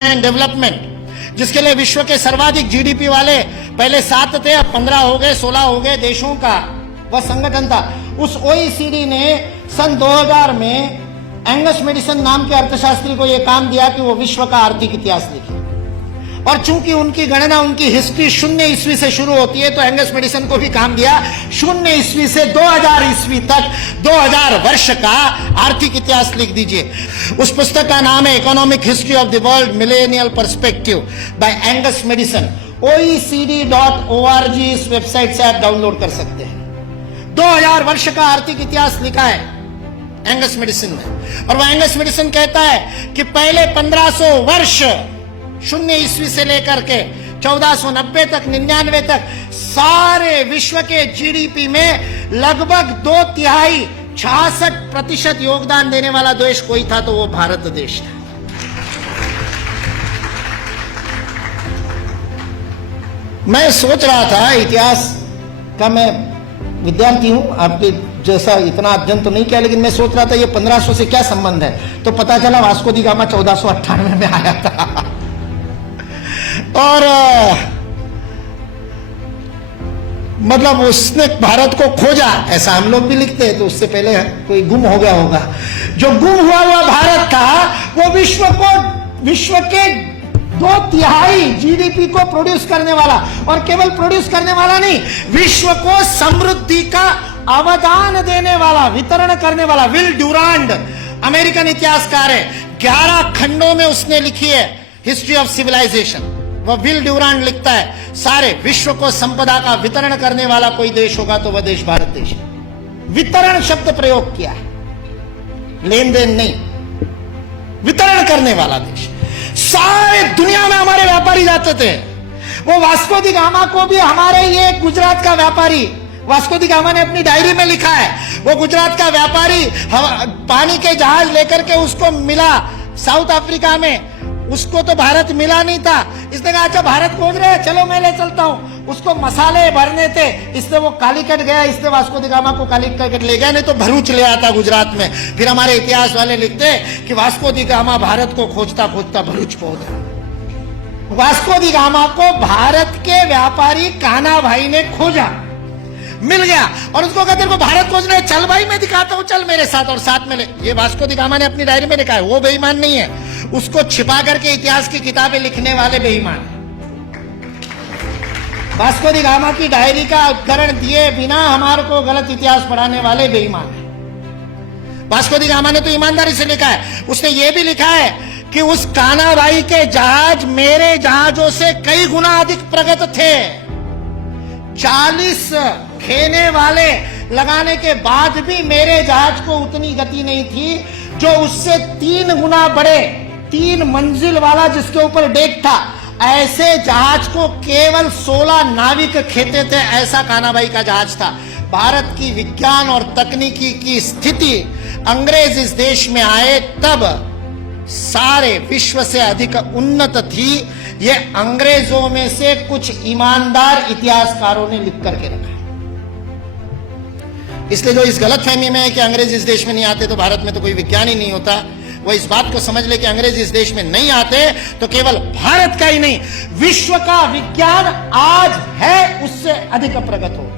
And development, जिसके लिए विश्व के सर्वाधिक जीडीपी वाले पहले 7 थे, अब 15 हो गए, 16 हो गए देशों का वह संगठन था। उस ओईसीडी ने सन 2000 में एंगस मेडिसन नाम के अर्थशास्त्री को यह काम दिया कि वो विश्व का आर्थिक इतिहास लिखे। और चूंकि उनकी गणना, उनकी हिस्ट्री 0 ईस्वी से शुरू होती है, तो एंगस मेडिसन को भी काम दिया 0 ईस्वी से 2000 ईस्वी तक 2000 वर्ष का आर्थिक इतिहास लिख दीजिए। उस पुस्तक का नाम है economic history of the world millennial perspective by Angus Maddison. OECD.org इस वेबसाइट से आप डाउनलोड कर सकते हैं। 2000 वर्ष का आर्थिक इतिहास लिखा है एंगस मेडिसन ने। और वह एंगस मेडिसन कहता है कि पहले 1500 वर्ष 0 ईस्वी से लेकर के 1490 तक, 99 तक सारे विश्व के जीडीपी में लगभग 2/3 66% योगदान देने वाला देश कोई था तो वो भारत देश था। मैं सोच रहा था, इतिहास का मैं विद्यार्थी हूं, आपके जैसा इतना अध्ययन तो नहीं किया, लेकिन मैं सोच रहा था ये 1500 से क्या संबंध है, तो पता चला वास्को दी गामा 1498 में आया था। और मतलब उसने भारत को खोजा, ऐसा हम लोग भी लिखते हैं, तो उससे पहले कोई गुम हो गया होगा। जो गुम हुआ भारत था वो विश्व के 2/3 जीडीपी को प्रोड्यूस करने वाला, और केवल प्रोड्यूस करने वाला नहीं, विश्व को समृद्धि का अवदान देने वाला, वितरण करने वाला। विल ड्यूरांड अमेरिकन इतिहासकार है, 11 खंडों में उसने लिखी है हिस्ट्री ऑफ सिविलाइजेशन। वह विल ड्यूरांड लिखता है सारे विश्व को संपदा का वितरण करने वाला कोई देश होगा तो वह देश भारत देश है। वितरण शब्द प्रयोग किया है, लेन देन नहीं, वितरण करने वाला देश। सारे दुनिया में हमारे व्यापारी जाते थे। वो वास्को दी गामा को भी हमारे ये गुजरात का व्यापारी, वास्को दी गामा ने अपनी डायरी में लिखा है, वो गुजरात का व्यापारी पानी के जहाज लेकर के उसको मिला साउथ अफ्रीका में, उसको तो भारत मिला नहीं था। इसने कहा अच्छा भारत खोज रहे हैं, चलो मैं ले चलता हूं। उसको मसाले भरने थे, इसलिए वो कालीकट गया, इसलिए वास्को दी गामा को कालीकट ले गया, नहीं तो भरूच ले आता गुजरात में। फिर हमारे इतिहास वाले लिखते कि वास्को दी गामा भारत को खोजता खोजता भरूच पहुंचा। वास्को दी गामा को भारत के व्यापारी कान्हा भाई ने खोजा, मिल गया, और उसको कहते को भारत खोजना है, चल भाई मैं दिखाता हूं, चल मेरे साथ, और साथ में ले। ये वास्को दी गामा ने अपनी डायरी में लिखा है, वो बेईमान नहीं है, उसको छिपा करके इतिहास की किताबें लिखने वाले बेईमान है। वास्को दी गामा की डायरी का उद्धरण दिए बिना हमारे को गलत इतिहास पढ़ाने वाले बेईमान है। वास्को दी गामा ने तो ईमानदारी से लिखा है, उसने ये भी लिखा है कि उस कान्हा भाई के जहाज मेरे जहाजों से कई गुना अधिक प्रगत थे। 40 खेने वाले लगाने के बाद भी मेरे जहाज को उतनी गति नहीं थी जो उससे 3 गुना बड़े, 3 मंजिल वाला जिसके ऊपर डेक था, ऐसे जहाज को केवल 16 नाविक खेते थे। ऐसा कान्हा भाई का जहाज था। भारत की विज्ञान और तकनीकी की स्थिति अंग्रेज इस देश में आए तब सारे विश्व से अधिक उन्नत थी। ये अंग्रेजों में से कुछ ईमानदार इतिहासकारों ने लिख करके रखा। इसलिए जो इस गलतफहमी में है कि अंग्रेज इस देश में नहीं आते तो भारत में तो कोई विज्ञान ही नहीं होता, वो इस बात को समझ ले कि अंग्रेज इस देश में नहीं आते तो केवल भारत का ही नहीं, विश्व का विज्ञान आज है उससे अधिक प्रगत हो।